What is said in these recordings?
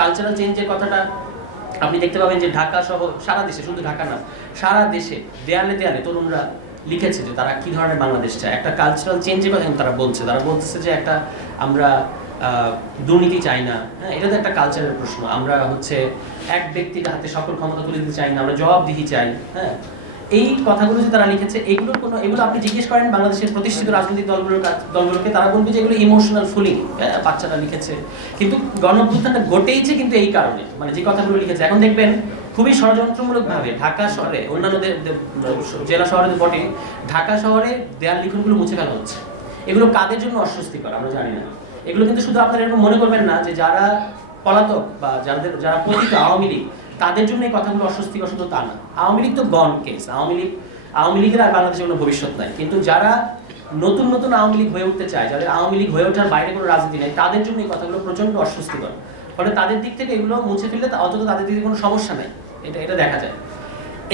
Cultural চেঞ্জের কথাটা আপনি দেখতে পাবেন যে ঢাকা সহ সারা দেশে, শুধু ঢাকা না, সারা দেশে দেয়ালে দেয়ালে তরুণরা লিখেছে যে তারা কী ধরনের বাংলাদেশ চায়। একটা কালচারাল চেঞ্জের কথা তারা বলতেছে যে একটা আমরা দুর্নীতি চাই না, হ্যাঁ, এটা তো একটা কালচারের প্রশ্ন। আমরা হচ্ছে এক ব্যক্তির হাতে সকল ক্ষমতা তুলে দিতে চাই না, আমরা জবাবদিহি চাই, হ্যাঁ। এই কথাগুলো যে তারা লিখেছে, এগুলো আপনি জিজ্ঞেস করেন বাংলাদেশের প্রতিষ্ঠিত রাজনৈতিক দলগুলোকে, তারা বলবে যে এগুলো ইমোশনাল ফুলিং, হ্যাঁ, বাচ্চারা লিখেছে। কিন্তু গণঅভ্যুত্থানটা ঘটেইছে কিন্তু এই কারণে, মানে যে কথাগুলো লিখেছে। এখন দেখবেন খুবই ষড়যন্ত্রমূলকভাবে ঢাকা শহরে, অন্যান্য জেলা শহরে বটে, ঢাকা শহরে দেয়াল লিখনগুলো মুছে ফেলা হচ্ছে। এগুলো কাদের জন্য অস্বস্তিকর আমরা জানি না। এগুলো কিন্তু শুধু আপনারা এরকম মনে করবেন না যে যারা পলাতক বা যারা পতিত আওয়ামী লীগ তাদের জন্য এই কথাগুলো অস্বস্তিকর, শুধু তা না। আওয়ামী লীগ তো গন কেস, আওয়ামী লীগের আর বাংলাদেশে কোনো ভবিষ্যৎ নাই। কিন্তু যারা নতুন নতুন আওয়ামী লীগ হয়ে উঠতে চায়, যাদের আওয়ামী লীগ হয়ে ওঠার বাইরে কোনো রাজনীতি নেই, তাদের জন্য এই কথাগুলো প্রচন্ড অস্বস্তিকর। ফলে তাদের দিক থেকে এগুলো মুছে ফেললে অন্তত তাদের দিকে কোনো সমস্যা নেই, এটা দেখা যায়।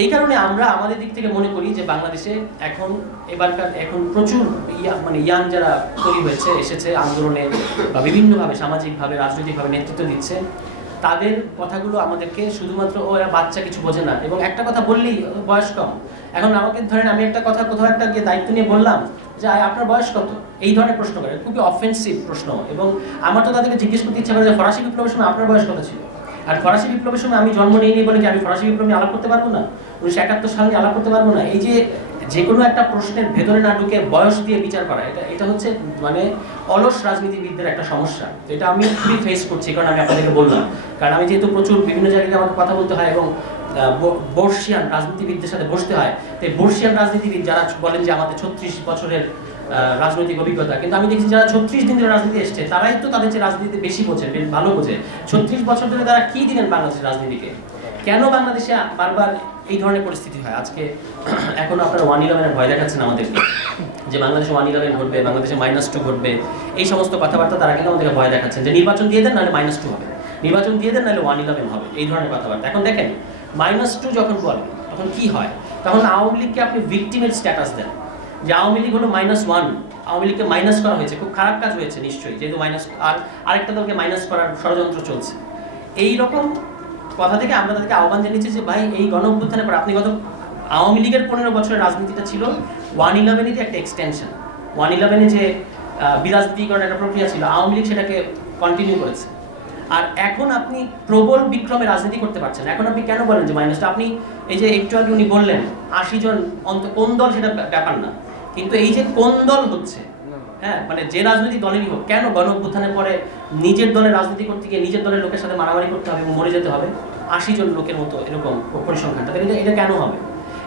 এই কারণে আমরা আমাদের দিক থেকে মনে করি যে বাংলাদেশে এখন প্রচুর ইয়াং যারা তৈরি হয়েছে, এসেছে আন্দোলনে বা বিভিন্নভাবে সামাজিকভাবে রাজনৈতিকভাবে নেতৃত্ব দিচ্ছে, তাদের কথাগুলো আমাদেরকে শুধুমাত্র ওরা বাচ্চা কিছু বোঝে না, এবং একটা কথা বললেই বয়স কম। এখন আমাকে ধরেন আমি একটা কথা কোথাও একটা গিয়ে দায়িত্ব নিয়ে বললাম যে আপনার বয়স কত, এই ধরনের প্রশ্ন করে, খুবই অফেন্সিভ প্রশ্ন। এবং আমার তো তাদেরকে জিজ্ঞেস করতে ইচ্ছা করে যে ফরাসি বিপ্লবের সময় আপনার বয়স কত ছিল। আর ফরাসি বিপ্লবের সময় আমি জন্ম নিয়ে বলে কি আমি ফরাসি বিপ্লব নিয়ে আলাপ করতে পারবো না, 1971 সাল নিয়ে আলাপ করতে পারবো না? এই যে কোনো একটা প্রশ্নের ভেতরে না ঢুকে বয়স দিয়ে বিচার করা, এটা হচ্ছে মানে অলস রাজনীতিবিদদের একটা সমস্যা। এটা আমি খুবই ফেস করছি, কারণ আমি আপনাদেরকে বললাম, কারণ আমি যেহেতু প্রচুর বিভিন্ন জায়গায় আমাকে কথা বলতে হয় এবং বর্ষিয়ান রাজনীতিবিদদের সাথে বসতে হয়। তো বর্ষিয়ান রাজনীতিবিদ যারা বলেন যে আমাদের 36 বছরের রাজনৈতিক অভিজ্ঞতা, কিন্তু আমি দেখছি যারা 36 দিন ধরে রাজনীতি এসছে তারাই তো তাদের যে রাজনীতি বেশি বোঝে, ভালো বোঝে। 36 বছর ধরে তারা কি দিলেন বাংলাদেশের রাজনীতিকে? কেন বাংলাদেশে বারবার এই ধরনের পরিস্থিতি হয়? আজকে এখন আপনারা 111-এর ভয় দেখাচ্ছেন আমাদেরকে, যে বাংলাদেশে 111 ঘটবে, বাংলাদেশে -2 ঘটবে, এই সমস্ত কথাবার্তা তারা কিন্তু আমাদেরকে ভয় দেখাচ্ছেন যে নির্বাচন দিয়ে দেন, নাহলে -2 হবে, নির্বাচন দিয়ে দেন, নাহলে 111 হবে, এই ধরনের কথাবার্তা। এখন দেখেন -2 যখন বলেন তখন কি হয়? তখন আওয়ামী লীগকে আপনি ভিকটিমের স্ট্যাটাস দেন, যে আওয়ামী লীগ হলো -1, আওয়ামী লীগকে মাইনাস করা হয়েছে, খুব খারাপ কাজ হয়েছে নিশ্চয়ই, যেহেতু আরেকটা দলকে মাইনাস করার ষড়যন্ত্র চলছে। এই রকম কথা থেকে আমরা তাদেরকে আহ্বান জানিয়েছি যে ভাই, এই গণঅভ্যুত্থানের পর আপনি আওয়ামী লীগের 15 বছরের রাজনীতিটা ছিল 111-এরই একটা এক্সটেনশন। 111-এ যে বিরাজনীতিকরণের একটা প্রক্রিয়া ছিল, আওয়ামী লীগ সেটাকে কন্টিনিউ করেছে। আর এখন আপনি প্রবল বিক্রমে রাজনীতি করতে পারছেন। এখন আপনি কেন বলেন যে মাইনাসটা? আপনি এই যে একটু আগে উনি বললেন 80 জন কোন দল সেটা ব্যাপার না, কিন্তু এই যে কোন দল হচ্ছে, হ্যাঁ, মানে যে রাজনৈতিক দলেরই হোক, কেন গণঅভ্যুত্থানের পরে নিজের দলের রাজনীতি করতে গিয়ে নিজের দলের লোকের সাথে মারামারি করতে হবে এবং মরে যেতে হবে 80 জন লোকের মতো, এরকম পরিসংখ্যানটা? এটা কেন হবে?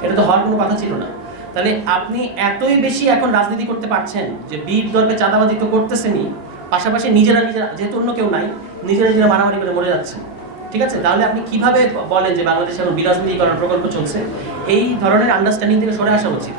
এটা তো হওয়ার কোনো কথা ছিল না। তাহলে আপনি এতই বেশি এখন রাজনীতি করতে পারছেন যে বীর দলকে চাঁদাবাজি তো করতেছেনই, পাশাপাশি নিজেরা যেহেতু অন্য কেউ নাই, নিজেরা মারামারি করে মরে যাচ্ছেন, ঠিক আছে? তাহলে আপনি কিভাবে বলেন যে বাংলাদেশে এখন বিরাজনীতিকরণ প্রকল্প চলছে? এই ধরনের আন্ডারস্ট্যান্ডিং থেকে সরে আসা উচিত।